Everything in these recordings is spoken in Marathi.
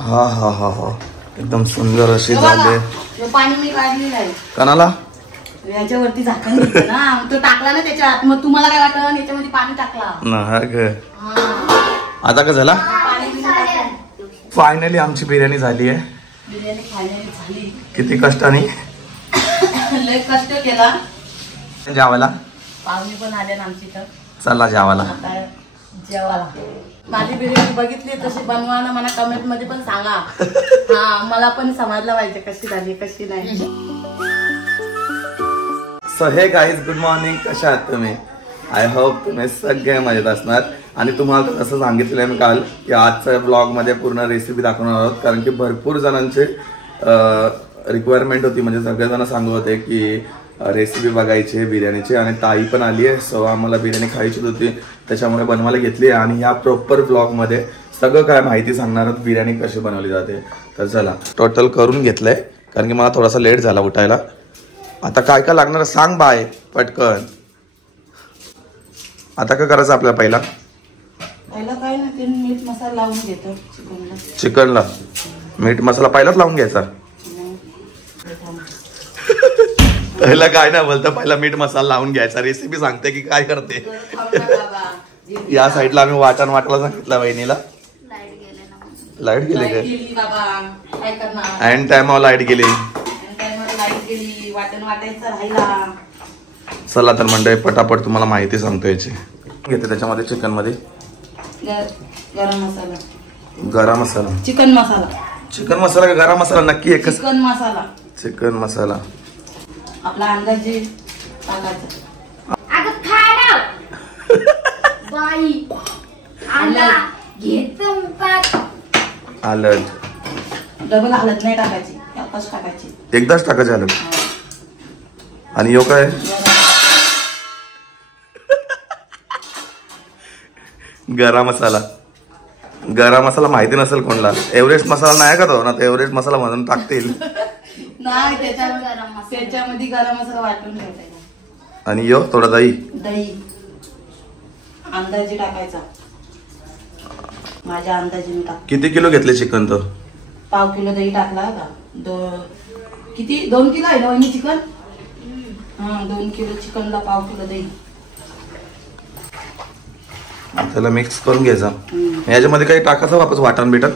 हा हा हा हा एकदम सुंदर अशी झाले. पाणी मी काढलेलं आहे. कणाला याच्यावरती झाकण घेतलं ना, तो टाकला ना त्याच्यात, मग तुम्हाला काय वाटलं याच्यामध्ये पाणी टाकला ना. आता का झाला फायनली आमची बिर्याणी झाली आहे. बिर्याणी फायनली झाली. किती कष्टाने लय कष्ट केला. जेवायला पाहुणे पण आले ना आमची तर. चला जेवायला. जेवायला माझी बिर्याणी बघितली तशी बनवा ना, मला कमेंट मध्ये पण सांगा. हा मला पण समजलं पाहिजे कशी झाली कशी नाही. सो हे गाईज गुड मॉर्निंग, कशा आहात तुम्ही? आय होप तुम्ही सगळे मजेत असणार. आणि तुम्हाला असं सांगितलं मी काल की आजच्या ब्लॉग मध्ये पूर्ण रेसिपी दाखवणार आहोत, कारण की भरपूर जणांचे रिक्वायरमेंट होती. म्हणजे सगळेजण सांगत होते की रेसिपी बघायची बिर्याणीची, आणि ताई पण आली आहे. सो आम्हाला बिर्याणी खायची होती, त्याच्यामुळे बनवायला घेतली. आणि ह्या प्रॉपर ब्लॉग मध्ये सगळं काय माहिती सांगणार आहोत, बिर्याणी कशी बनवली जाते. तर चला टोटल करून घेतलंय, कारण की मला थोडासा लेट झाला उठायला. आता काय काय लागणार सांग बाय पटकन. आता काय करायचं आपल्याला? पहिला काय ना ते मीठ मसाला लावून घेतो चिकनला. मीठ मसाला पहिलाच लावून घ्यायचा. पहिला काय नाही बोलतं, पहिला मीठ मसाला लावून घ्यायचा. रेसिपी सांगते की काय करते. या साईडला आम्ही वाटायला सांगितलं वहिनीला. लाईट गेली का? अँड टाइमवर लाईट गेली. चला तर मंडळी पटापट तुम्हाला माहिती सांगतो याची. घेते त्याच्यामध्ये चिकन मध्ये गरम मसाला, गरम मसाला, चिकन मसाला. चिकन मसाला का गरम मसाला? नक्की एकच. चिकन मसाला. चिकन मसाला आपला अंदाजे टाकायचा. हळद डबल हळद नाही टाकायची, एकच टाकायची. एकदाच टाकायची हळद. आणि यो काय गरम मसाला. गरम मसाला माहिती नसेल कोणला. एव्हरेस्ट मसाला नाही का तो? ना तर एव्हरेस्ट मसाला म्हणून टाकतील. नाही त्याच्यामध्ये गरम मसाला वाटून ठेवायचा. आणि यो थोडा दही. दही अंदाजे टाकायचा. माझ्या अंदाजे टाक. किती किलो घेतले चिकन? तो 1/2 किलो दही टाकला का? किती 2 किलो आहे ना वहिनी चिकन? हा 2 किलो चिकनला 1/2 किलो दही. त्याला मिक्स करून घ्यायचा. याच्यामध्ये काही टाकायचं वापस वाटण बिटन?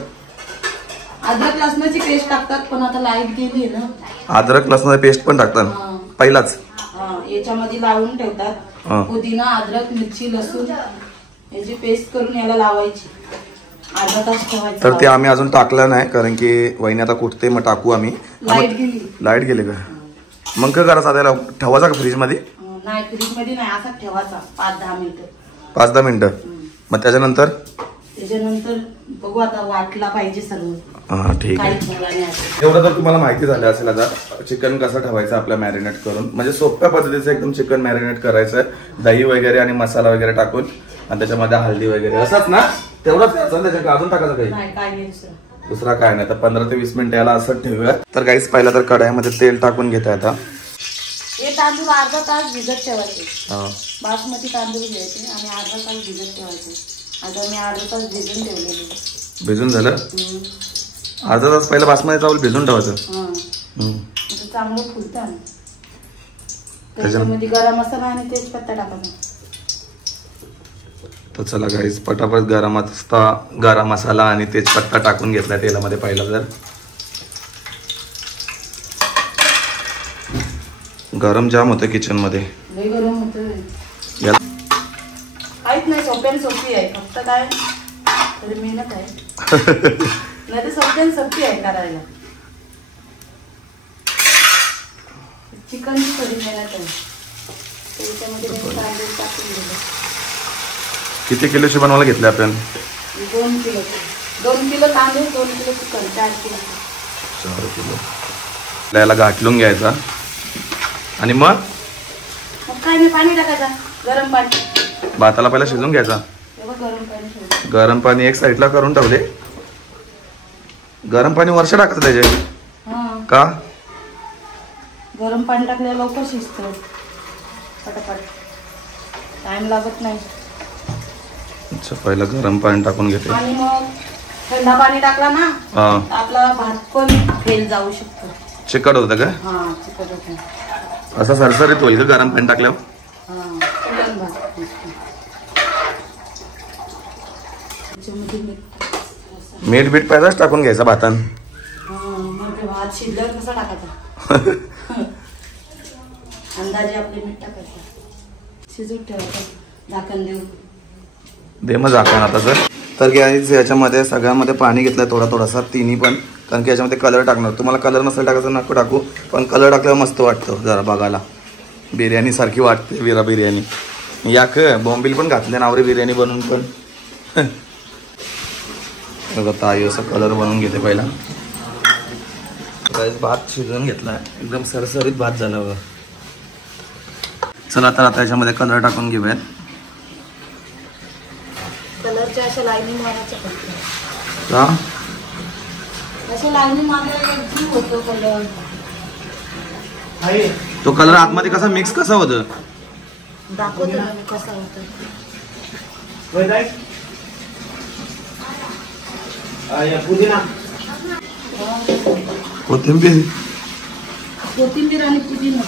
अद्रक लसणाची पेस्ट टाकतात, पण आता लाईट गेली ना. अद्रक लसणाची पेस्ट पण टाकतात पहिलाच? याच्यामध्ये लावून ठेवतात. पुदिना, अद्रक, मिरची, लसूण याची पेस्ट करून याला लावायची. अर्धा तास ठेवायचं. तर ते आम्ही अजून टाकलं नाही, कारण की वहिनी आता कुठते मग टाकू आम्ही. लाईट गेली का? मग काय करायचं? त्याला ठेवायचा का फ्रीज मध्ये? नाही फ्रीज मध्ये नाही, असाच ठेवायचा 5-10 मिनिटं. 5-10 मिनिटं. मग त्याच्यानंतर बघू आता वाटला पाहिजे सर्व. हा ठीक आहे. एवढं तर तुम्हाला माहिती झालं असेल. आता चिकन कसं ठेवायचं आपल्या मॅरिनेट करून, म्हणजे सोप्या पद्धतीचं एकदम चिकन मॅरिनेट करायचं. दही वगैरे आणि मसाला वगैरे टाकून, आणि त्याच्यामध्ये हळदी वगैरे असंच ना? तेवढंच करायचं. त्याच्यात अजून टाकायचं काही? दुसरा काय नाही. तर 15 ते 20 मिनिटं याला असं ठेवूया. तर गाईस पहिला तर कढाईमध्ये तेल टाकून घेते. आता हे तांदूळ अर्धा तास भिजत ठेवायचे. बासमती तांदूळ घ्यायचे आणि अर्धा तास भिजत ठेवायचे. आता मी अर्धा तास भिजून ठेवलेले. भिजून झालं? अर्धा तास पहिला बासमती चावल भिजून ठेवायचं. चांगलं फुलतं. त्याच्यामध्ये गरम मसाला आणि तेजपत्ता टाकायचा. तर चला गाईस पटापट गरम मसाला आणि तेजपत्ता टाकून घेतला तेलामध्ये पहिला. जर गरम जाम होतं किचन मध्ये. गरम होतं. काहीच नाही, सोप्यान सोपी आहे. फक्त काय तरी मेहनत आहे. नाही तर सोप्यान सोपी आहे करायला. चिकनची थोडी मेहनत आहे. त्याच्यामध्ये तांदूळ टाकून दिले. किती किलोची बनवायला घेतले आपण? 2 किलो. 2 किलो तांदूळ, 2 किलो चिकन, 4 किलो. 4 किलो. याला घाटलून घ्यायचा. आणि मग काय नाही, पाणी टाकायचा. गरम पाणी. भाताला पहिला शिजून घ्यायचा. गरम पाणी एक साईडला करून ठेवले. गरम पाणी वर्ष टाकायचं त्याचे का? गरम पाणी टाकल्यावर लवकर शिजतं. पटापट टाइम लागत नाही. अच्छा पहिला गरम पाणी टाकून घेते. आणि मग थंडा पाणी टाकला ना हा आपला भात पण फेल जाऊ शकतो. चिकट होतं का? हा चिकट होतं. असं सरसरीत होईल गरम पाणी टाकल्यावर. हा पुरण भात मीठ बीठ पहिलाच टाकून घ्यायचा भातान. मग भात शिजल्यावर कसा टाकायचा अंदाजे आपले मीठ टाकायचं शिजून ठेवायचं झाकण देऊन. दे मग झाकण आता तर गाईज याच्यामध्ये सगळ्यामध्ये पाणी घेतलंय थोडासा तिन्ही पण, कारण की याच्यामध्ये कलर टाकणार. तुम्हाला कलर नसेल टाकायचं नको टाकू, पण कलर टाकल्यावर मस्त वाटतं जरा बघायला. बिर्याणी सारखी वाटते विरा बिर्याणी. याक बॉम्बिल पण घातले नावरी बिर्याणी बनवून पण. बघा ताई असं कलर बनवून घेते पहिला. भात शिजवून घेतला एकदम सरसरीत भात झाला बघा. चला तर आता याच्यामध्ये कलर टाकून घेऊयात. कलरच्या अशा लाईनी मारायच्या फक्त. का अशा लाईनी मारल्यावर होतो कलर. तो कलर आतमध्ये कसा मिक्स कसा होतं दाखवतो ना कसा होतो. कोथिंबीर आणि पुदिना.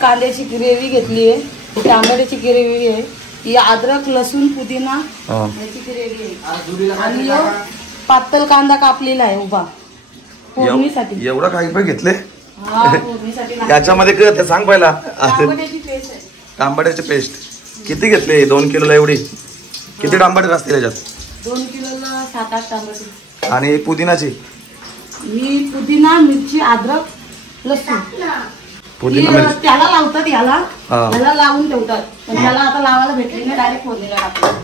कांद्याची ग्रेव्ही घेतली आहे, टमाट्याची ग्रेव्ही आहे, ही अद्रक लसूण पुदिना याची ग्रेव्ही आहे आणि पातळ कांदा कापलेला आहे उभा फोडणीसाठी. एवढा काही पण घेतले फोडणीसाठी. याच्यामध्ये काय सांग पहिला. टमाट्याची पेस्ट आहे. तांबड्याची पेस्ट किती घेतले? 2 किलोला एवढी किती तांबटे असतील याच्यात? 2 किलोला 7-8 टमाटे. आणि पुदिनाची ही पुदिना मिरची अद्रक लसूण पुदिना मिरची त्याला लावतात याला लावून ठेवतात. पण त्याला आता लावायला भेटली नाही, डायरेक्ट फोडणीला टाकतात.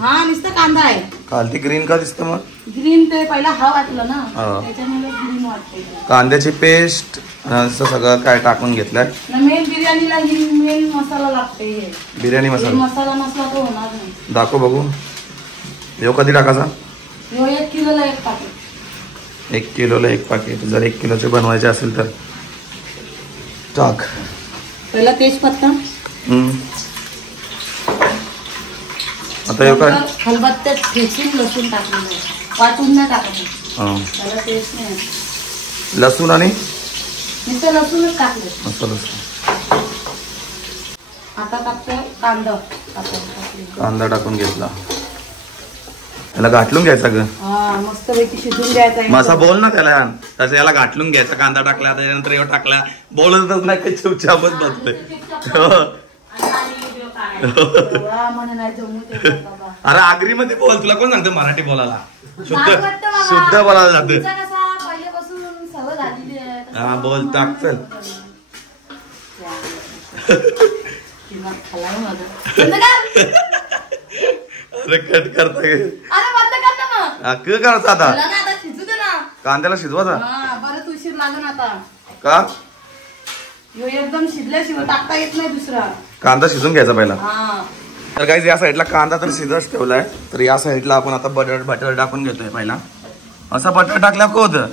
हा नुसतं कांदा आहे. खालती ग्रीन का दिसतं मग? ग्रीन ते पहिला हा वाटलं ना त्याच्यामुळे ग्रीन वाटते. कांद्याची पेस्ट असं सगळं काय टाकून घेतलंय. मेन बिर्याणीला ही मेन मसाला लागते. बिर्याणी मसाला नसला तर होणार नाही. दाखव बघू. यो कधी टाकायचा? 1 किलोला 1 पाकीट. 1 किलोला 1 पाकीट. जर 1 किलोचे बनवायचे असेल तर टाक. पहिला तेजपत्ता. आता हे काय? खलबत्त्यात ठेचून लसूण टाकलेलं आहे. वाटून नाही टाकायचं. त्याला टेस्ट नाही. लसूण आणि नुसतं लसूणच टाकलं. आता टाकतोय कांदा. कांदा टाकून घेतला. याला गाठलून घ्यायचा ग. मस्त पैकी शिजून द्यायचा. मसा बोल ना त्याला. तसं याला गाठलून घ्यायचा. कांदा टाकला त्याच्यानंतर एवढा टाकला. बोलतच नाही काही चुपचापच बसले. अरे आगरी मध्ये बोल. तुला कोण सांगतं मराठी बोलायला? शुद्ध बोलायला जातं. हा बोल टाक चल. अरे कट करता करता आता कांद्याला शिजवायचा. बरंच उशीर लागेल आता. का? एकदम शिजल्याशिवाय टाकता येत नाही दुसरा. कांदा शिजून घ्यायचा पहिला. तर काही या साईडला कांदा तर शिजत ठेवलाय. तर या साईडला आपण आता बटर टाकून घेतोय पहिला. असा बटर टाकला का होतं?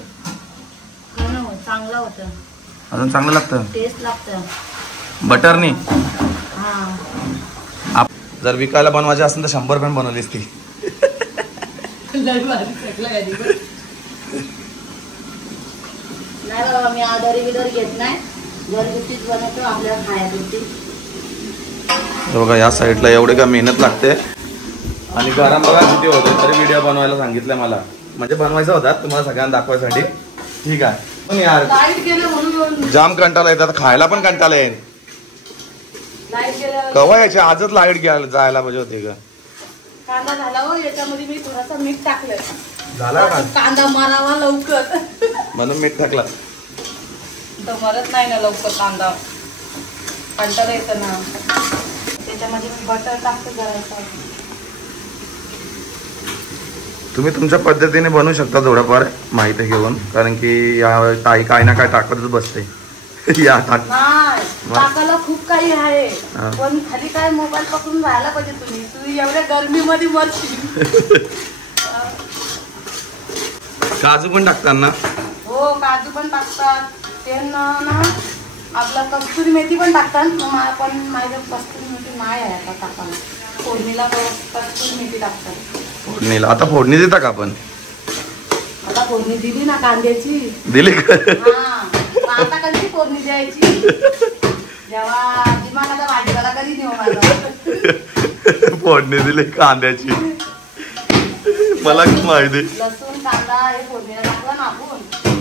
चांगलं होतं. अजून चांगलं लागतं. टेस्ट लागतं बटरनी. जर विकायला बनवायचे असेल तर 100 रुपये बनवलीस ती. नाही बाबा मी आधारी बिधारी घेत नाही. घरगुतीच बनवतो आपल्याला खायापुरती. बघा या साईडला एवढी का मेहनत लागते. आणि गरम बघा किती होते. तरी व्हिडिओ बनवायला सांगितलं मला. म्हणजे बनवायचा होता तुम्हाला सगळ्यांना दाखवायसाठी. ठीक आहे. पण यार लाईट गेलं म्हणून जाम कंटाळा येतात. खायला पण कंटाळा येईल. कवा यायचे आजच लाईट घ्यायला जायला पाहिजे होते का? कांदा झाला हो. याच्यामध्ये मी थोडासा मीठ टाकलं. झाला का कांदा मारावा लवकर म्हणून मीठ टाकला. तर मरत नाही ना लवकर कांदा. कंटाळा येतं ना. त्याच्यामध्ये मी बटर टाकतो जरा. तुम्ही तुमच्या पद्धतीने बनवू शकता थोडंफार माहिती घेऊन. कारण की या ताई काय ना काय टाकतच बसते. या टाकायला खूप काही आहे. पण खाली काय मोबाईल पकडून राहायला पाहिजे. तुम्ही एवढ्या गर्मीमध्ये मरशील. काजू पण टाकतात ना? हो काजू पण टाकतात. ते ना आपला कस्तुरी मेथी पण टाकतात. पण माझ्या कस्तुरी मेथी नाही आहे आता टाकायला. फोडणीला कस्तुरी मेथी टाकतात. फोडणीला आता फोडणी देता का आपण? आता फोडणी दिली ना कांद्याची. दिली का? हा आता कधी फोडणी द्यायची जेव्हा दिमागाचा भाजीपाला कधी नेऊ माझा. फोडणी दिली कांद्याची. मला माहिती. लसूण कांदा हे फोडणीला टाकला ना आपण,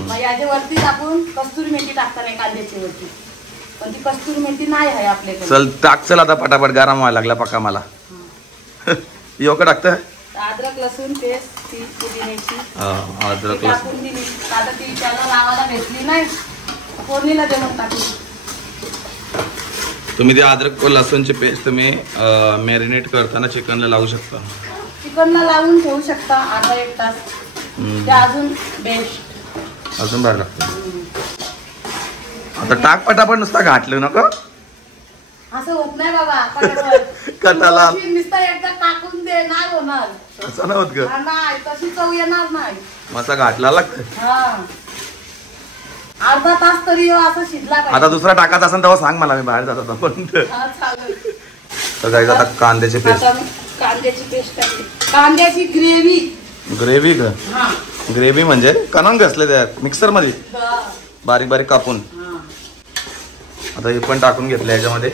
मग याच्या वरतीच आपण कस्तुरी मेथी टाकता नाही कांद्याची वरती, पण ती कस्तुरी मेथी नाही आहे आपल्याकडे. चल टाक, चल आता पटापट, गरम व्हायला लागला पक्का मला. योगा टाकतं अद्रक लसूण पेस्ट ती पुदिन्याची अद्रक टाकून दिली. आता ती त्याला लावायला भेटली नाही, फोडणीला देऊन टाकली. तुम्ही ते अद्रक लसूणची पेस्ट तुम्ही मॅरिनेट करताना चिकनला लावू शकता. चिकनला लावून ठेवू शकता अर्धा एक तास, ते अजून बेस्ट, अजून भारी लागतं. आता टाक पटापट, नुसता घाटलं नको. असं होत नाही बाबा. कटाला नुसतं एकदा टाकून दे, नाही होणार. असं नाही होत का? नाही, तशी चव येणार नाही. मसा घाटला लागतं. हा अर्धा तास तरी असं शिजला पाहिजे. आता दुसरा टाकायचा असेल तेव्हा सांग मला, मी बाहेर जातो पण. तर काय आता कांद्याची पेस्ट, कांद्याची पेस्ट टाकली. कांद्याची ग्रेव्ही. ग्रेव्ही का? ग्रेव्ही म्हणजे कणन घसले त्या मिक्सर मध्ये बारीक बारीक कापून. आता हे पण टाकून घेतलं याच्यामध्ये.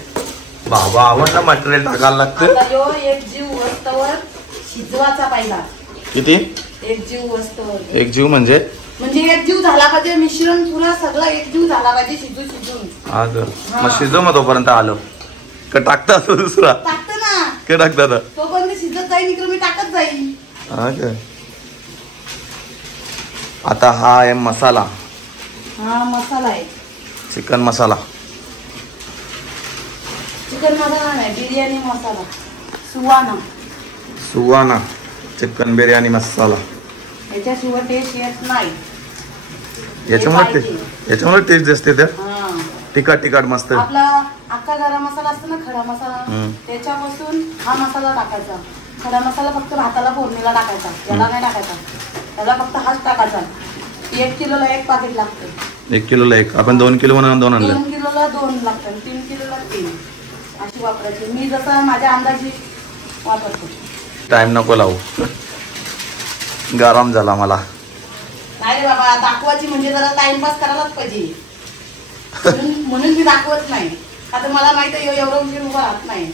बाबा आवडलं मटेरियल टाकायला लागतं. एक जीव वस्तवर शिजवाचा पहिला. किती? एक जीव वस्तवर. एक जीव म्हणजे एक जीव झाला पाहिजे, मिश्रण पुरा सगळं एक जीव झाला पाहिजे शिजून शिजून. हा ग, मग शिजव मग तोपर्यंत आलं का टाकता दुसरा? टाकतं ना. काय टाकता? तोपर्यंत शिजत जाईल, इकडे मी टाकत जाईल. हा का. आता हा आहे मसाला. हा मसाला आहे, चिकन मसाला. चिकन मसाला नाही, बिर्याणी मसाला. सुवाना. सुवाना चिकन बिर्याणी मसाला. याच्याशिवाय टेस्ट येत नाही. याच्यामुळे टेस्ट असते त्या. तिखट तिखट मस्त. आपला अख्खा गरम मसाला असतो ना, खडा मसाला, त्याच्यापासून हा मसाला टाकायचा. खडा मसाला फक्त भाताला फोडणीला टाकायचा, याला नाही टाकायचा. त्याला फक्त हाच टाकायचा. 1 किलोला 1 पाकिट लागतं. 1 किलोला 1. आपण 2 किलो म्हणून 2 आणले. 2 किलोला 2 लागतात, 3 किलोला 3 अशी वापरायची. मी जसं माझ्या अंदाजी वापरतो. टाइम नको लावू, गरम झाला मला. नाही रे बाबा, दाखवायची म्हणजे जरा टाइमपास करायलाच पाहिजे. म्हणून मी दाखवत नाही. आता मला माहित आहे एवढं उशीर उभा राहत नाही.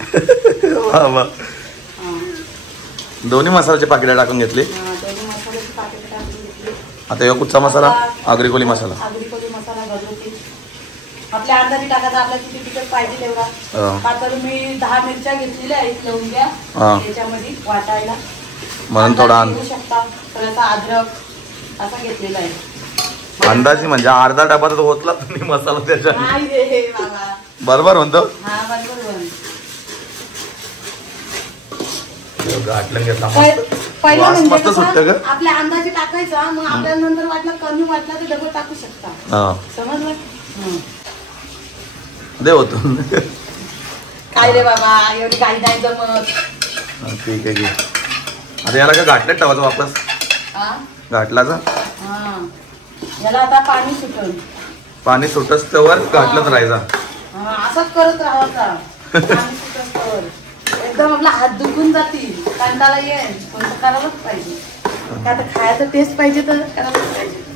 दोन्ही मसाल्याचे पाकिट टाकून घेतले. दोन्ही मसाल्याची पाकिट टाकून घेतली. आता यो कुठचा मसाला? आगरी कोली मसाला. आगरी कोली मसाला घरगुती आपल्या अंदाजी टाकायचा. आपल्याला किती तिखट पाहिजे तेवढा. का तर मी 10 मिरच्या घेतलेल्या आहेत लवंग्या याच्यामध्ये वाटायला, म्हणून थोडा घेऊ शकता. थोडासा अद्रक असा घेतलेला आहे. अंदाजी म्हणजे अर्धा डबा तर होतला तुम्ही मसाला त्याच्या. नाही रे बाबा, बरोबर म्हणतो. हा बरोबर. गाठलं घेतला पहिला मस्त म्हणजे सुटतं ग. आपल्या अंदाजे टाकायचा, मग आपल्याला नंतर वाटलं कमी वाटलं तर डबल टाकू शकता. समजलं? दे होतो. काय रे बाबा, एवढी काही नाही जमत. ठीक आहे. आता याला काय घाटलं ठेवायचं वापस? घाटलाचा. याला आता पाणी सुटल. पाणी सुटस तर घाटलंच राहायचा. असंच करत राहायचा. पाणी सुटस तर एकदम आपला हात दुखून जातील, कंटाळा येईल, पण करायलाच पाहिजे. आता खायचं टेस्ट पाहिजे तर करायलाच पाहिजे.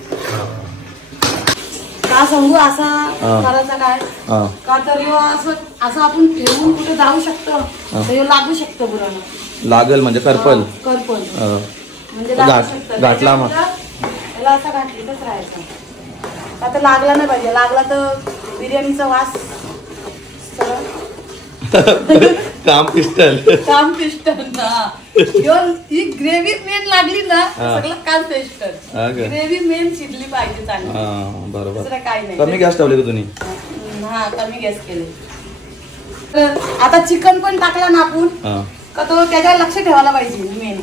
का सांगू असा करायचा काय का तर असं आपण ठेवून कुठे जाऊ शकतो तर लागू शकतो बुराला. लागल म्हणजे करपल. करपल म्हणजे घाटला मग याला असा घातलीतच राहायचा. आता लागला नाही पाहिजे. लागला तर बिर्याणीचा वास काम पिस्टल. काम पिस्टल ना. ही ग्रेव्ही मेन लागली ना सगळं काम पिस्टल. ग्रेव्ही मेन शिजली पाहिजे चांगली. बरोबर. दुसरं काय नाही. कमी गॅस ठेवले का तुम्ही? हा कमी गॅस केले. तर आता चिकन पण टाकला ना आपण का तो त्याच्यावर लक्ष ठेवायला पाहिजे. मेन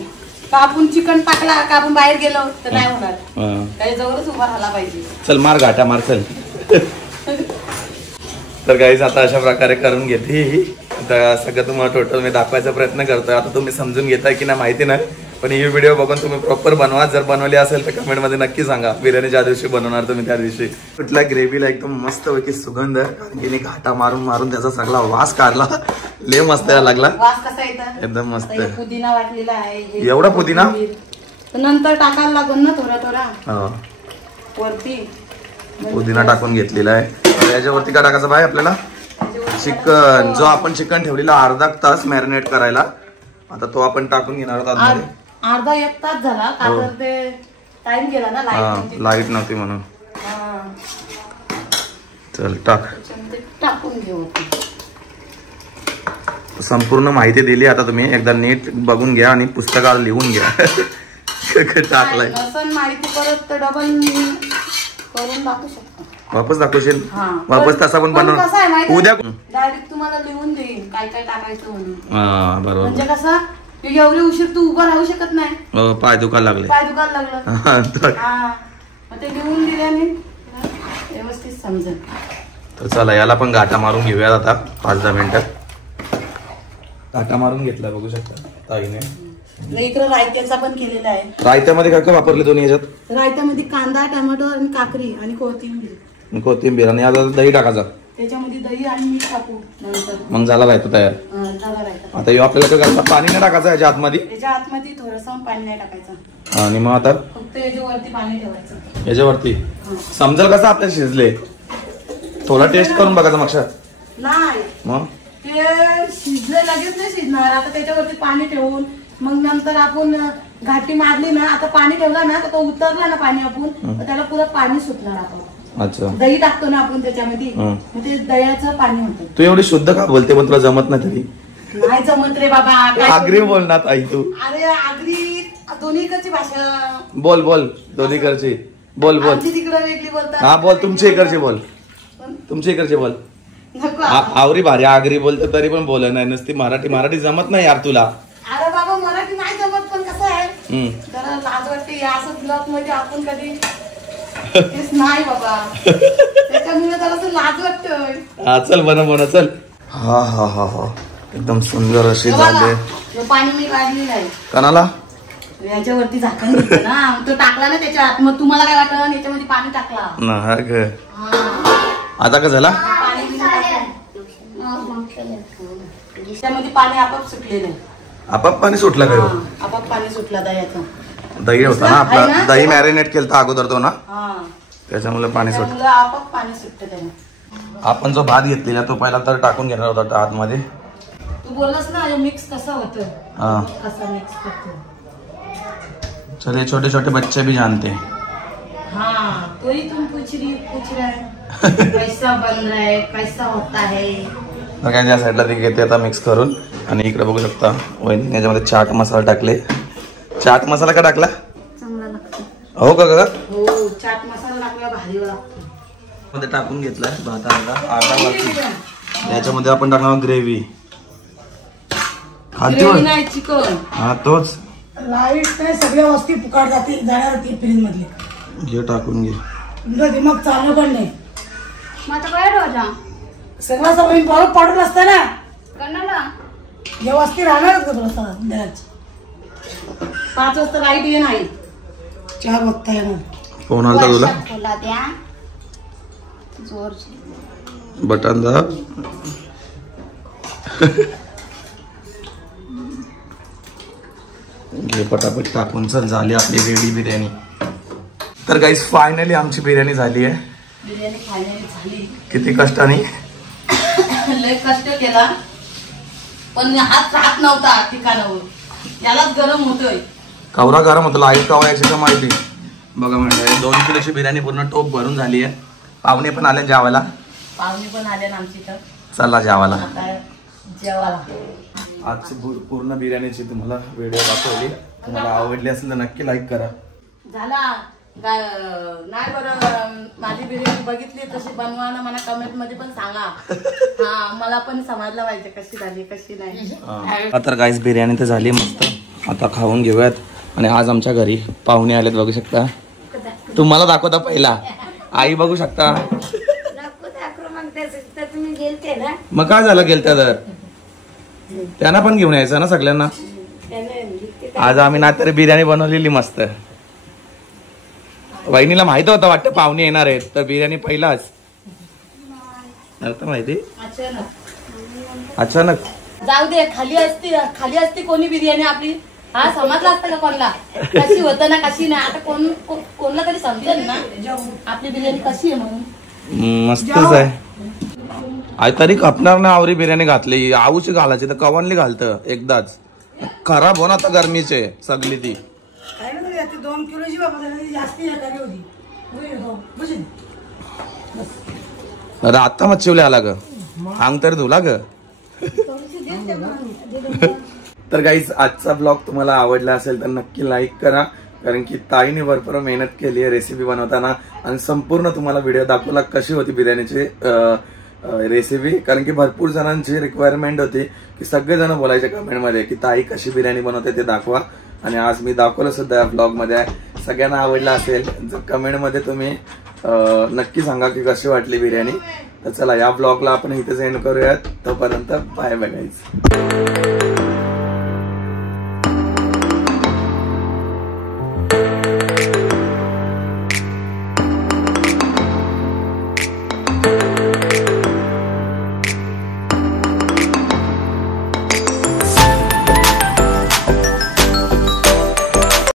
का आपण चिकन टाकला का आपण बाहेर गेलो तर नाही होणार. त्याच्याजवळच उभा राहायला पाहिजे. चल मार घाटा मार चल. तर गाईज आता अशा प्रकारे करून घेते. तर सगळं तुम्हाला टोटल मी दाखवायचा प्रयत्न करतोय. आता तुम्ही समजून घेताय की नाही माहिती नाही, पण ही व्हिडिओ बघून तुम्ही प्रॉपर बनवा. जर बनवली असेल तर कमेंट मध्ये नक्की सांगा. बिर्याणी ज्या दिवशी बनवणार तुम्ही त्या दिवशी. कुठल्या ग्रेव्हीला एकदम मस्त पैकी सुगंध, कारण घाटा मारून मारून त्याचा सगळा वास काढला. लय मस्त यायला लागला. वास कसा येतो एकदम मस्त. पुदिना वाटलेला आहे. एवढा पुदिना नंतर टाकायला लागून ना थोडा थोडा वरती. पुदिना टाकून घेतलेला आहे. याच्यावरती काय टाकायचं बाय आपल्याला? चिकन. जो आपण चिकन ठेवलेला अर्धा तास मॅरिनेट करायला, आता तो आपण टाकून घेणार आहोत आतमध्ये. अर्धा एक तास झाला का तर ते टाइम गेला ना, लाईट नव्हती म्हणून. चल टाकून घेऊ. संपूर्ण माहिती दिली. आता तुम्ही एकदा नीट बघून घ्या आणि पुस्तकाला लिहून घ्या. टाकलाय माहिती परत डबल करून दाखवू शकतो. वापस दाखवशील? वापस तसा पण बनव उद्या. डायरेक्ट तुम्हाला लिहून देईन काय काय टाकायचं म्हणून. बरोबर. म्हणजे कसं एवढे उशीर तू उभा राहू शकत नाही. पाय दुखायला लागले. ते लिहून दिल्याने व्यवस्थित समजेल. तर चला याला पण गाठा मारून घेऊयात आता 5-10 मिनिटात. गाठा मारून घेतला बघू शकता ताईने. इकडे रायत्याचा पण केलेला आहे. रायत्यामध्ये काय काय वापरले दोन्ही याच्यात? रायत्यामध्ये कांदा, टोमॅटो आणि काकडी आणि कोथिंबीर आणि आता दही टाकायचा. त्याच्यामध्ये दही आणि मीठ टाकू नंतर. मग झाला रायता तयार. आता आपल्याला काय पाणी नाही टाकायचं याच्या आतमध्ये? याच्या आतमध्ये थोडंसं पाणी नाही टाकायचं. आणि मग आता फक्त याच्यावरती पाणी ठेवायचं. याच्यावरती समजेल कसं आपल्याला शिजले? थोडा टेस्ट करून बघायचा मग. नाही मग ते शिजले लगेच नाही शिजणार. आता त्याच्यावरती पाणी ठेवून मग नंतर आपण घाटी मारली ना, आता पाणी ठेवला ना तर तो उतरला ना पाणी आपण, तर त्याला पुरं पाणी सुटणार. आपण अच्छा दही टाकतो ना आपण त्याच्यामध्ये, ते दह्याचं पाणी होतं. तू एवढी शुद्ध का बोलते? पण तुला जमत नाही तरी? नाही जमत रे बाबा. आगरी बोलणार आई तू. अरे आगरी दोन्हीकडची भाषा. बोल बोल दोन्हीकडची बोल बोल. तिकडे वेगळी बोलतात. हा बोल. तुमची इकडची बोल. तुमची इकडची बोल. आवरी भारी आगरी बोलते तरी पण बोल नाही. नसती मराठी जमत नाही यार तुला. अरे बाबा मराठी नाही जमत, पण कसं आहे जरा लाज वाटते. असं ब्लॉग मध्ये आपण कधी नाही बाबा, त्याच्यामुळे जरा लाज वाटतोय. हा चल बनव चल. हा हा हा हा एकदम सुंदर असे झाले. पाणी मी काढलेलं आहे. कणाला? याच्यावरती झाकण घेतलं ना, तो टाकला ना त्याच्यात. मग तुम्हाला काय वाटलं? याच्यामध्ये पाणी टाकला ना. आता का झाला? त्यामध्ये पाणी आपोआप सुटलेलं आहे. आपाप पाणी सुटलं काय? आपाप पाणी सुटला दह्याचं. दही होता ना आपला, दही मॅरिनेट केलता अगोदर तो ना, त्याच्यामुळे पाणी सुटलं. आपाप पाणी सुटतं त्याने. आपण जो भात घेतलेला तो पहिला तर टाकून घेणार होता आतमध्ये. तू बोललास ना मिक्स कसं होतं, कसं मिक्स करतो. चलिए छोटे छोटे बच्चे भी जानते हैं. हाँ कोई तुम पूछ रहा है कैसा बन रहा है, कैसा होता है. तर काय त्या साईडला ते घेते आता मिक्स करून. आणि इकडे बघू शकता वहिनी याच्यामध्ये चाट मसाला टाकले. चाट मसाला का टाकला? चांगला लागतो. हो का? हो चाट मसाला टाकला भारी लागतो. मध्ये टाकून घेतलाय भाताला अर्धा वाटी. याच्यामध्ये आपण टाकणार ग्रेव्ही. ग्रेव्ही नाही चिकन. हा तोच. लाईट नाही सगळ्या वस्ती फुकाट जाणार होती फ्रीज मधले. घे टाकून घे. दिमाग चाललं पण नाही. मग काय रोजा सगळं सगळं पाऊस पडून असतं ना कन्नाला. या वस्ती राहणारच का तुला? 5 वाजता लाईट ये नाही, 4 वाजता येणार. फोन आलता तुला? बटन दाब. घे पटापट टाकून. चल झाली आपली रेडी बिर्याणी. तर गाईस फायनली आमची बिर्याणी झाली आहे. बिर्याणी फायनली झाली. किती कष्टाने लय कष्ट केला, पण हात राहत नव्हता ठिकाणावर. यालाच गरम होतोय. कवरा गरम होतो. लाईट कवा याची का माहिती. बघा म्हणजे 2 किलोची बिर्याणी पूर्ण टोप भरून झाली आहे. पाहुणे पण आले जेवायला. पाहुणे पण आले ना आमची तर. चला जेवायला. जेवायला. आजची पूर्ण बिर्याणीची तुम्हाला व्हिडिओ दाखवली. तुम्हाला आवडली असेल तर नक्की लाईक करा. झाला नाही बरं माझी बिर्याणी बघितली तशी बनवा ना, मला कमेंट मध्ये पण सांगा. हा मला पण समजलं पाहिजे कशी झाली कशी नाही. तर गाईस बिर्याणी तर झाली मस्त. आता खाऊन घेऊयात. आणि आज आमच्या घरी पाहुणे आलेत बघू शकता. तुम्हाला दाखवता पहिला. आई बघू शकता. मग काय झालं गेलत्या तर त्यांना पण घेऊन यायचं ना सगळ्यांना. आज आम्ही ना तर बिर्याणी बनवलेली मस्त. वहिनीला माहित होतं वाटतं पाहुणे येणार आहेत तर बिर्याणी पहिलाच नव्हतं माहिती. अचानक जाऊ दे, खाली असती कोणी बिर्याणी आपली हा समजला असतं का कोणला कशी होतं ना कशी नाही. आता कोणला तरी समजेल ना आपली बिर्याणी कशी आहे म्हणून. मस्तच आहे. आई तरी खपणार ना आवरी बिर्याणी घातली. आऊची घालायची तर कवनली घालतं एकदाच. खराब हो ना आता गरमीचे सगळी ती 2 किलोची जास्ती अरे आता मच्छीवले आला ग अंग तर धुला ग. तर गाईज आजचा ब्लॉग तुम्हाला आवडला असेल तर नक्की लाईक करा. कारण की ताईने भरपूर मेहनत केली आहे रेसिपी बनवताना आणि संपूर्ण तुम्हाला व्हिडिओ दाखवला कशी होती बिर्याणीची रेसिपी. कारण की भरपूर जणांची रिक्वायरमेंट होती की सगळेजण बोलायचे कमेंटमध्ये की ताई कशी बिर्याणी बनवते ते दाखवा. आणि आज मी दाखवलं सुद्धा या ब्लॉग मध्ये. सगळ्यांना आवडला असेल जर कमेंटमध्ये तुम्ही नक्की सांगा की कशी वाटली बिर्याणी. तर चला या ब्लॉगला आपण इथेच एंड करूयात. तोपर्यंत बाय बाय गाईज.